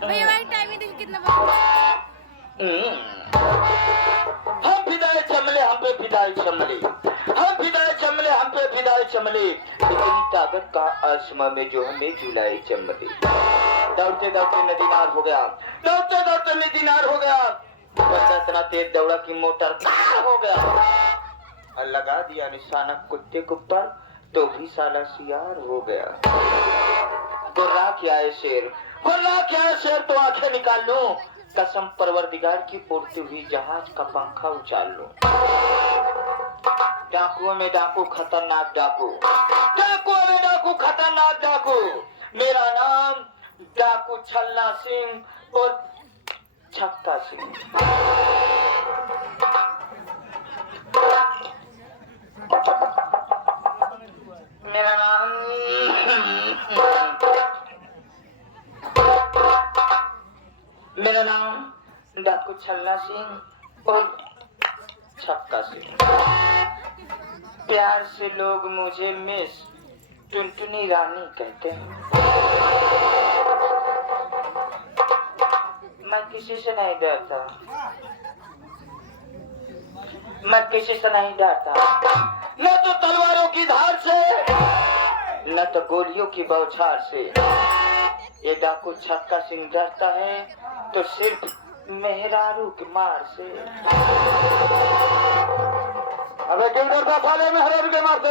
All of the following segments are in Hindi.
भैया भाई टाइमिंग देखो कितना बजा। हम फिदाए चमले हम पे फिदाए चमले, हम फिदाए चमले हम पे फिदाए चमले, इतनी ताकत का आसमां में जो हमें झुलाए चमले। दौड़ते दौड़ते नदी नार हो गया, दौड़ते दौड़ते नदी नार हो गया, बंदा इतना तेज दौड़ा कि मोटर कार हो गया और लगा दिया निशाना कुत्ते के ऊपर, तो भी साला सियार हो गया। गुर्रा क्या है शेर, गुर्रा क्या है शेर, तो आंखें निकाल लो, कसम परवरदिगार की उड़ती हुई जहाज का पंखा उछाल लो। डाकुओं में डाकू खतरनाक डाकू, डाकुओं में डाकू खतरनाक डाकू, मेरा नाम डाकू छल्ला सिंह और छक्का सिंह। मेरा नाम मेरा नाम डाकू छल्ला सिंह और छक्का सिंह। प्यार से लोग मुझे मिस टुनटुनी रानी कहते हैं। मैं किसी से नहीं डरता, मैं किसी से नहीं डरता, न तो तलवारों की धार से न तो गोलियों की बौछार से। ये डाकू छक्का सिंह डरता है तो सिर्फ मेहरारू की मार से। अबे क्यों डरता साले मेहरारू के मार से?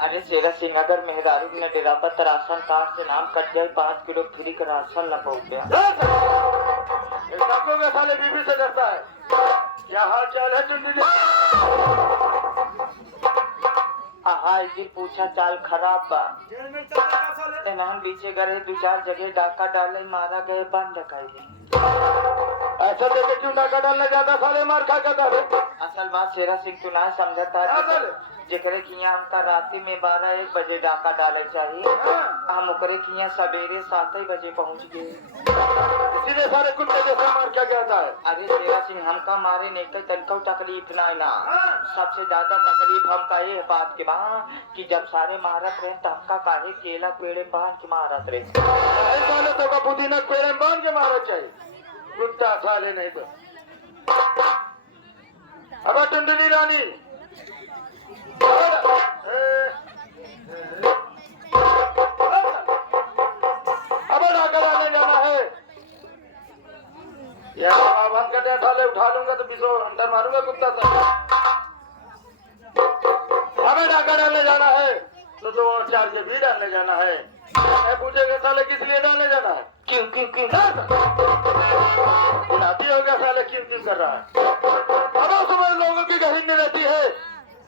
अरे शेरा सिंह, अगर मेहरारू ने डराता तो राशन कार्ड से नाम कट जाए, 5 किलो फ्री का राशन न पहुंच गया। डाकू में साले बीबी से डरता है। क्या हाल चाल है टुनटुनी? हाल जी पूछा चाल खराब बा। हम पीछे गए 2-4 जगह डाका डाले, मारा गए, बंद डकाई। ऐसा देखे क्यों डाका डालने जाता साले, मार खा जाता है। असल बात शेरा सिंह तू ना समझता जेकरे किया हमका राती में 12-1 बजे डाका डाले चाहिए, हम ओकरे किया सवेरे 7 बजे पहुंच गए। इसीलिए सारे कुत्ते जैसे मार क्या जाता है। अरे शेरा सिंह, हमका मारे नहीं कई तनका तकलीफ ना, सबसे ज्यादा तकलीफ हमका ये बात के बाद कि जब सारे मारत रहे तो हमका काहे केला पेड़ बांध के मारत रहे। साले तो का पुदीना पेड़ बांध के मारा चाहिए, कुत्ता साले नहीं तो। अब टुनटुनी रानी अब डाका डालने जाना है। यार बंद कर दे साले, उठा लूंगा तो 20 अंडर मारूंगा कुत्ता सा। हमें डाका डालने जाना है तो 2 और 4 के भी डालने जाना है। मैं पूछेगा साले किस लिए डालने जाना है? क्यों क्यों क्यों नाती हो गया साले, क्यों क्यों कर रहा है? अब सुबह लोगों की गहीन रहती है,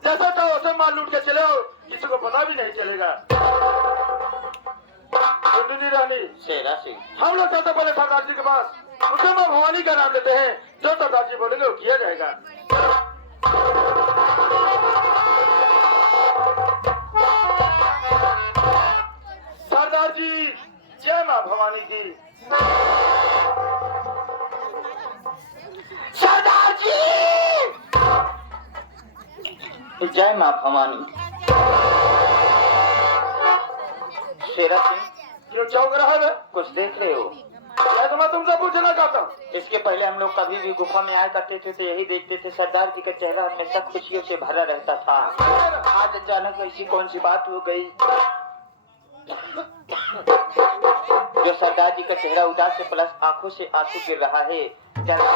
जैसे तो से माल लूट के चले हो, किसी को पता भी नहीं चलेगा। सुननी रानी शेरा सिंह, हम लोग चलते पहले सरदार जी के पास, उसे माँ भवानी का नाम लेते हैं, जो सरदार जी बोलेंगे वो किया जाएगा। सरदार जी जय माँ भवानी की। सरदार जी जय माँ भवानी। शेरा सिंह, क्यों चौंक रहा है? कुछ देख रहे हो? क्या तो मैं तुमसे पूछना चाहता हूँ। इसके पहले हम लोग कभी भी गुफा में आया करते थे तो यही देखते थे, सरदार जी का चेहरा हमेशा खुशियों से भरा रहता था। आज अचानक ऐसी कौन सी बात हो गई जो सरदार जी का चेहरा उदास से प्लस आंखों से आंसू गिर रहा है? जरा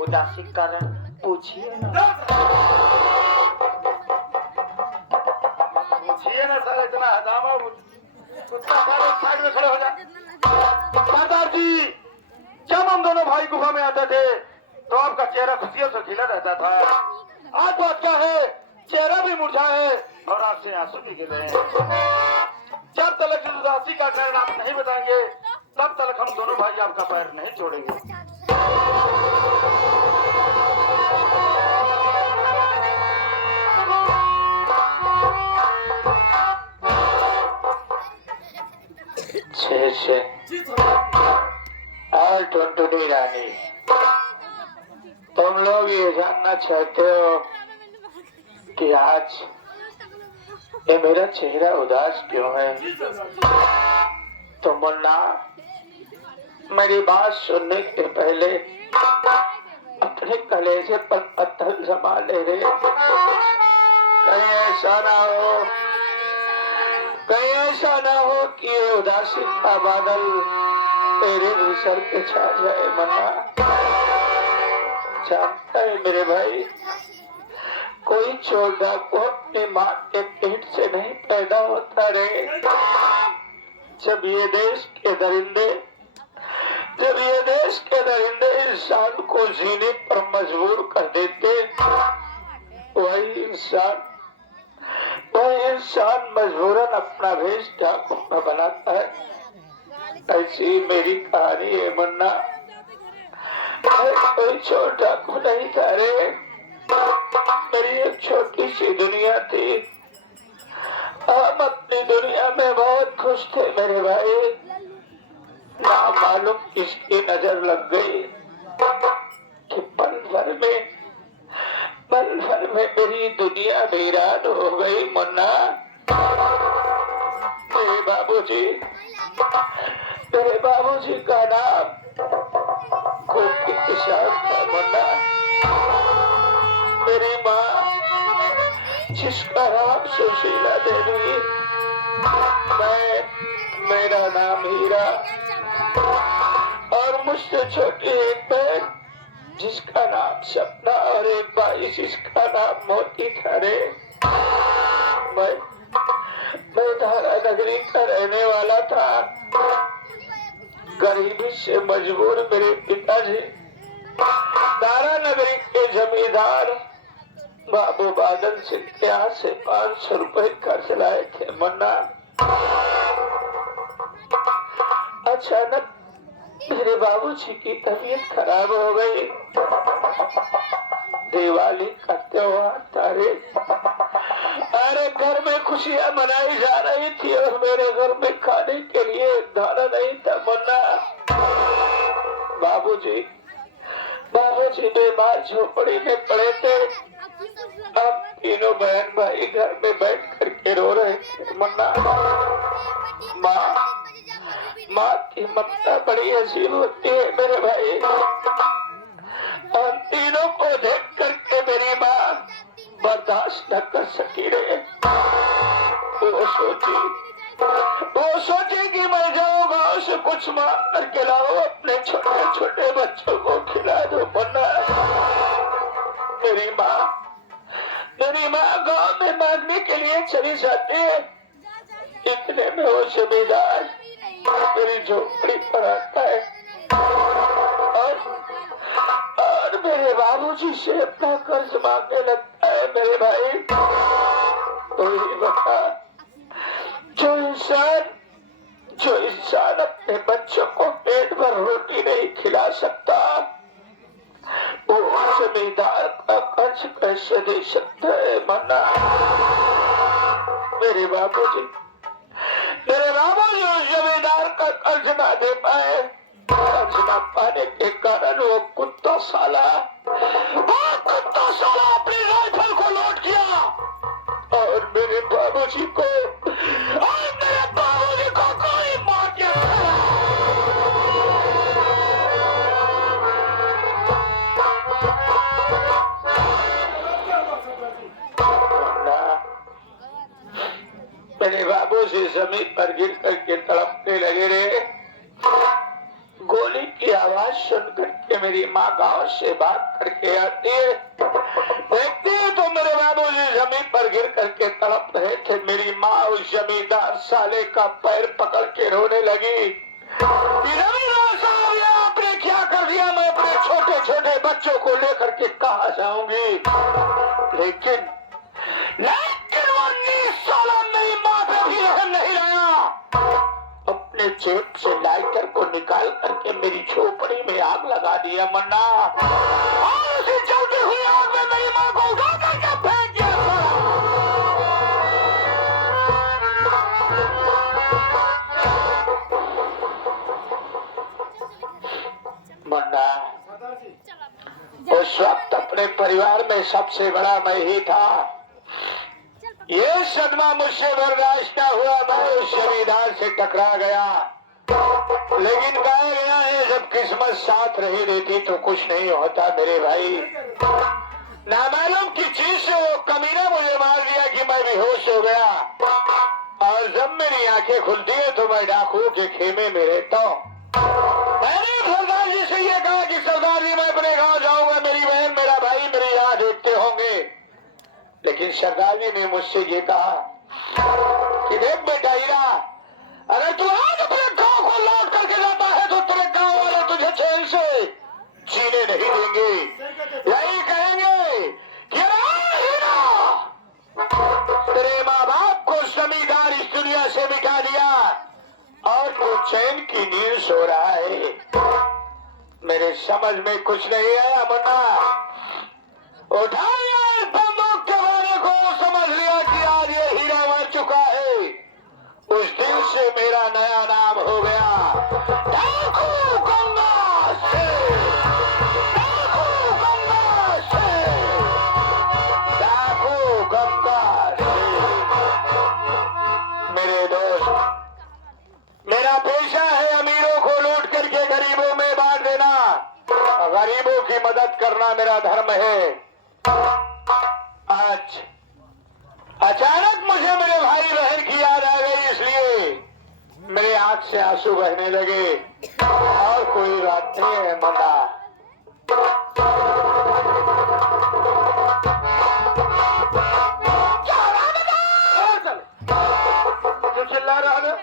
उदासी का कारण पूछिए ना। पूछिए ना सर, इतना हदामा कुत्ता साइड में खड़े हो जा। सरदार जी जब हम दोनों भाई गुफा में आते थे तो आपका चेहरा खुशियों से खिला रहता था। आज बात क्या है, चेहरा भी मुरझा है और आंख से आंसू भी गिर रहे हैं। जब तक इस उदासी का कारण आप नहीं बताएंगे तब तक हम दोनों भाई आपका पैर नहीं छोड़ेंगे। और टुनटुनी रानी, तुम लोग ये जानना चाहते हो कि आज ये मेरा चेहरा उदास क्यों है? तो मुन्ना, मेरी बात सुनने के पहले अपने कलेजे पर पत्थर जमा ले रे। कहीं ऐसा ना हो, कहीं ऐसा ना हो कि ये उदासी का बादल तेरे भी सर पे छा जाए। मन्ना, जानता है मेरे भाई, कोई चोर डाकू अपनी माँ के पेट से नहीं पैदा होता रे। जब ये देश के दरिंदे इंसान को जीने पर मजबूर कर देते, वही इंसान मजबूरन अपना भेष डाकू में बनाता है। ऐसी मेरी कहानी है मुन्ना। कोई चोर डाकू नहीं था रे, मेरी एक छोटी सी दुनिया थी। हम अपनी दुनिया में बहुत खुश थे मेरे भाई। ना मालूम किसकी नजर लग गई कि पल भर में मेरी दुनिया वीरान हो गई। मुन्ना, मेरे बाबूजी का नाम गोपी किसान था। मुन्ना, मेरी माँ जिसका नाम सुशीला देवी, मेरा नाम हीरा, और मुझसे छोटी एक बहन जिसका नाम सपना, और एक भाई जिसका नाम मोती था रे। मैं धारा नगरी का रहने वाला था। गरीबी से मजबूर मेरे पिताजी धारा नगरी के जमींदार बाबू बादल सिंह के यहाँ से 500 रुपए कर्ज लाए थे। मुन्ना, अचानक मेरे बाबूजी की तबीयत खराब हो गई। दिवाली का त्योहार था रे। अरे घर में खुशियां मनाई जा रही थी और मेरे घर में खाने के लिए दाना नहीं था। मुन्ना, बाबूजी बीमार झोपड़ी में पड़े थे। अब तीनों बहन भाई घर में बैठ करके रो रहे थे। मुन्ना, माँ की ममता बड़ी अजीब होती है मेरे भाई। और तीनों को देख करके मेरी माँ बर्दाश्त न कर सकी रे। वो सोची कि मैं जाऊंगा उसे कुछ मांग करके लाओ, अपने छोटे छोटे बच्चों को खिला दो। मुन्ना, मेरी माँ गांव में मांगने के लिए चली जाती है। इतने में वो जमींदार मेरी झोपड़ी पर आता है और मेरे बाबूजी से अपना कर्ज मांगने लगता है मेरे भाई। अपने बच्चों को पेट भर रोटी नहीं खिला सकता, वो जमींदार का कर्ज कैसे दे सकता है मन्ना? मेरे बाबूजी उस जमींदार का कर्ज ना दे पाए, कर्ज ना पाने के कारण वो कुत्ता साला अपनी राइफल को लौट किया और मेरे बाबूजी को कोई मार दिया। मेरे बाबू से जमीन पर गिर करके तड़पने लगे रे। गोली की आवाज सुनकर के मेरी माँ गांव से भाग करके आती है, देखती है तो मेरे बाबू जी जमीन पर गिर करके तड़प रहे थे। मेरी माँ उस जमींदार साले का पैर पकड़ के रोने लगी, आपने क्या कर दिया? मैं अपने छोटे छोटे बच्चों को लेकर के कहाँ जाऊंगी? लेकिन वो 19 साल मेरी माँ पे भी रहम नहीं आया। अपने जेब से लाइटर को निकाल करके मेरी झोपड़ी में आग लगा दिया मन्ना, और उसी जलती हुई आग में मेरी माँ को उठा करके फेंक दिया। मन्ना, उस वक्त अपने परिवार में सबसे बड़ा मैं ही था। ये सदमा मुझसे बर्दाश्त ना हुआ, मैं उस जमींदार से टकरा गया। लेकिन कहा गया है जब किस्मत साथ रही देती तो कुछ नहीं होता मेरे भाई। नामालूम की चीज से वो कमीना मुझे मार दिया कि मैं बेहोश हो गया, और जब मेरी आंखें खुलती है तो मैं डाकुओं के खेमे में रहता हूँ। मैंने सरदार जी से ये कहा कि सरदार जी मैं अपने गाँव जाऊंगा, मेरी बहन मेरा भाई मेरी यहाँ देखते होंगे। लेकिन सरदार जी ने मुझसे ये कहा कि देख बेटा हीरा, अगर तू आज अपने गांव को लौट करके जाता है तो तेरे गांव वाले तुझे चैन से जीने नहीं देंगे। यही कहेंगे कि हीरा, तेरे माँ बाप को जमींदार इस दुनिया से मिटा दिया और तू चैन की नींद सो रहा है। मेरे समझ में कुछ नहीं आया मन्ना, उठाया बंदूक के बारे को, समझ लिया कि आज ये हीरा मर चुका है। उस दिन से मेरा नया नाम हो गया डाकू गंगा सिंह, डाकू गंगा सिंह, डाकू गंगा सिंह। मेरे दोस्त, मेरा पेशा है अमीरों को लूट करके गरीबों में बांट देना, गरीबों की मदद करना मेरा धर्म है। आज अचानक मुझे मेरे भाई बहन की याद आ गई, इसलिए मेरे आंख से आंसू बहने लगे, और कोई बात नहीं है मन्ना। क्यों चिल्ला रहा है?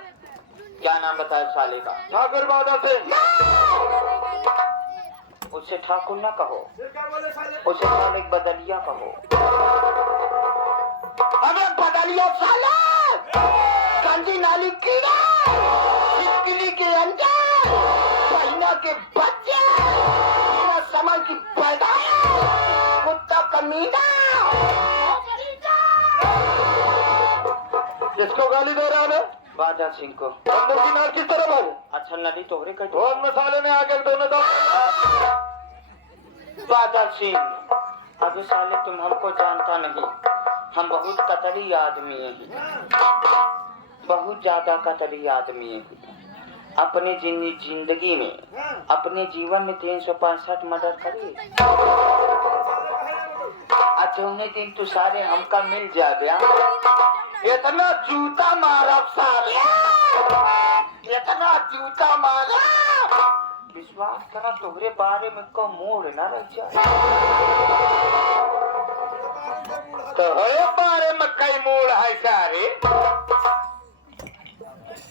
क्या नाम बताया साले का? ठाकुर बादा से। उसे ठाकुर ना कहो, उसे मालिक बदलिया कहो। अबे बदलिया साला, गंदी नाली कीड़ा, छिपकली के अंडे, पहिना के बच्चे, बिना समझ की पैदाइश, कुत्ता कमीना। किसको गाली दे रहा है? बाजा सिंह को। बंदर की नाल किस तरफ है? अच्छा नदी तोहरे का कौन मसाले में आगे दोनों दो? बाजा सिंह, अभी साले तुम हमको जानता नहीं, हम बहुत कतरी आदमी हैं, बहुत ज्यादा कतरी आदमी हैं। अपने जिंदगी में, अपने जीवन में 365 मर्डर करे। अच्छा उन्हें दिन तो सारे हमका मिल जा गया। इतना जूता मारा साले, इतना जूता मारा। विश्वास करा तोहरे बारे में को मोड़ ना रह जाए। तो बारे में कई मोड़ है सारे।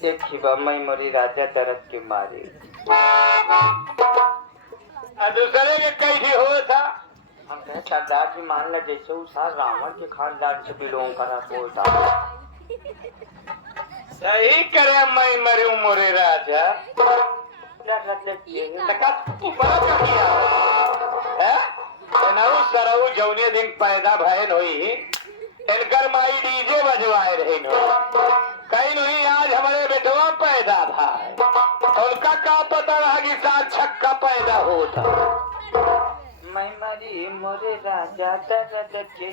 देखी बा मैं मरी राजा दरद के मारे। दूसरे के कैसे हो था? हम कहे सरदार जी मान ला जैसे उस रावण के खानदान से बिलोंग करा बोलता। सही करे मैं मरू मोरे राजा। लका तू बड़ा कर दिया है नऊ सरऊ जौने दिन पैदा भयन हुई इनकर माई डीजे बजवाए रहे नो कहीं नहीं आज हमारे बेटवा पैदा भाई उनका का पता रहा कि साल छक्का पैदा होता। मैं मरी मोरे राजा दर्द के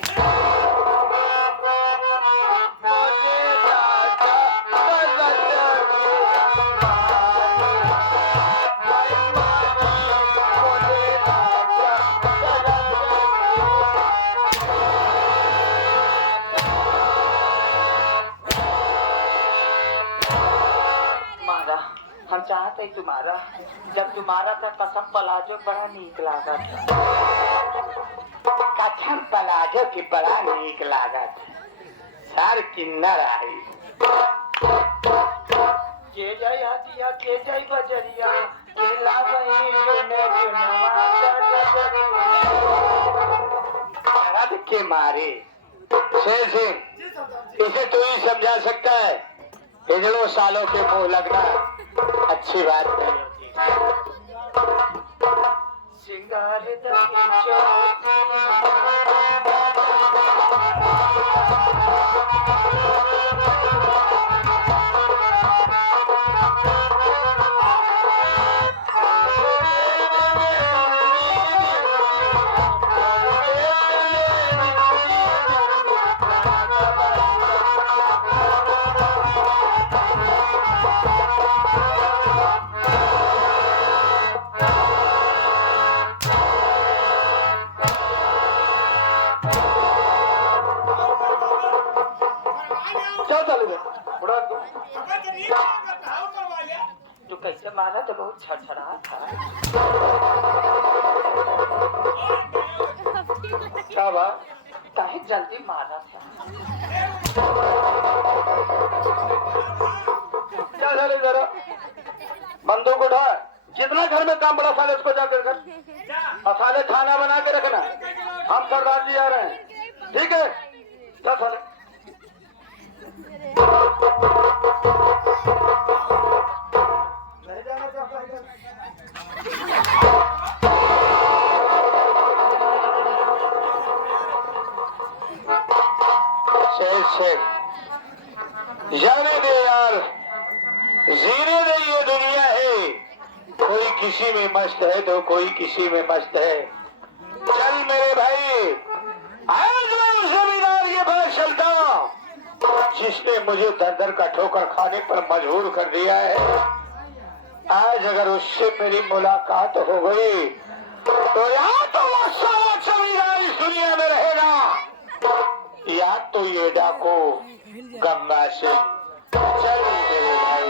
हम चाहते तुम्हारा जब तुम्हारा था कसम पलाजो बड़ा नीक लागत कथम पलाजो की बड़ा नीक लागत सार किन्नर आई के जाई हटिया के जाई बजरिया के लावई जोने जुनवा रद के मारे शेर सिंह इसे तू ही समझा सकता है इतनों सालों के मुंह लगना अच्छी बात नहीं होती। सिंगार दही चौथी तो कैसे मारा तो बहुत छड़छड़ा था। क्या बात काहे जल्दी मारा था। क्या साले जरा बंदूक उठा जितना घर में काम बड़ा साले उसको जाकर कर और साले खाना बना के रखना हम सरदार जी आ रहे हैं ठीक है क्या साले नहीं जाना चाहता जाने दे यार जीने दे ये दुनिया है कोई किसी में मस्त है तो कोई किसी में मस्त है। चल मेरे भाई आज मैं उस जमींदार के पास चलता हूं जिसने मुझे दर दर का ठोकर खाने पर मजबूर कर दिया है। आज अगर उससे मेरी मुलाकात हो गई तो या तो वो सारा जमींदार इस दुनिया में रहेगा या तो ये डाको गंगा से चल मेरे भाई।